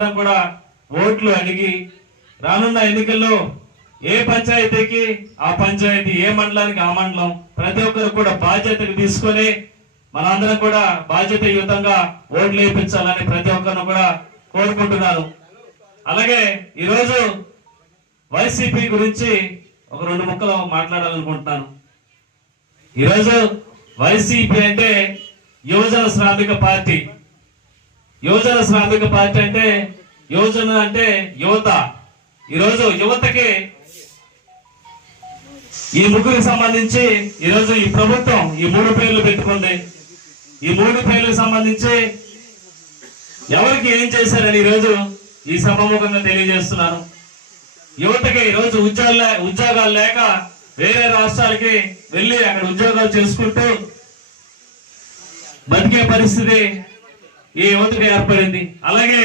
కూడా ఓట్లు అడిగి రానున్న ఎన్నికల్లో ఏ పంచాయతీకి ఆ పంచాయతీ, ఏ మండలానికి ఆ మండలం, ప్రతి ఒక్కరు కూడా బాధ్యతకు తీసుకొని మనందరం కూడా బాధ్యతాయుతంగా ఓట్లు వేయించాలని ప్రతి ఒక్కరిని కూడా కోరుకుంటున్నాను. అలాగే ఈరోజు వైసీపీ గురించి ఒక 2 ముక్కలు మాట్లాడాలనుకుంటున్నాను. ఈరోజు వైసీపీ అంటే యువజన శ్రామిక పార్టీ. యువజన శ్రామిక పార్టీ అంటే యువజన అంటే యువత. ఈరోజు యువతకి ఈ ముగ్గురికి సంబంధించి ఈరోజు ఈ ప్రభుత్వం ఈ 3 పేర్లు పెట్టుకుంది. ఈ 3 పేర్లకు సంబంధించి ఎవరికి ఏం చేశారని ఈరోజు ఈ సభాముఖంగా తెలియజేస్తున్నాను. యువతకి ఈరోజు ఉద్యోగాలు లేక వేరే రాష్ట్రాలకి వెళ్ళి అక్కడ ఉద్యోగాలు చేసుకుంటూ బతికే పరిస్థితి ఈ యువతకి ఏర్పడింది. అలాగే